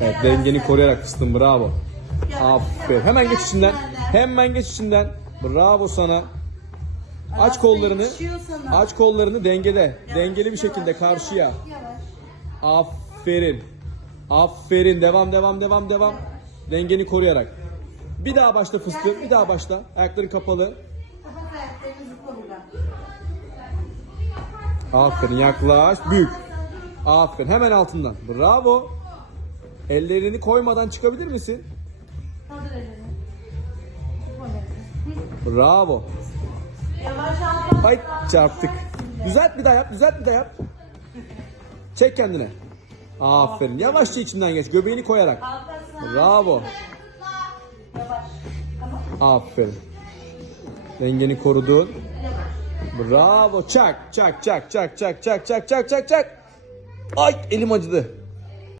Evet dengeni koruyarak fıstığım bravo. Aferin. Hemen geç içinden. Hemen geç içinden. Bravo sana. Aç kollarını. Aç kollarını dengede. Dengeli bir şekilde karşıya. Aferin. Aferin. Devam devam devam devam. Dengeni koruyarak. Bir daha başla fıstığım. Bir daha başla. Ayakların kapalı. Aferin. Yaklaş. Büyük. Aferin. Hemen altından. Bravo. Ellerini koymadan çıkabilir misin? Kaldır onu. Bravo. Yavaş al. Ay çarptık. Düzelt bir daha yap. Düzelt bir daha yap. Çek kendine. Aferin. Yavaşça içinden geç. Göbeğini koyarak. Bravo. Aferin. Dengeni korudun. Bravo. Çak, çak, çak, çak, çak, çak, çak, çak, çak, çak. Ay elim acıdı.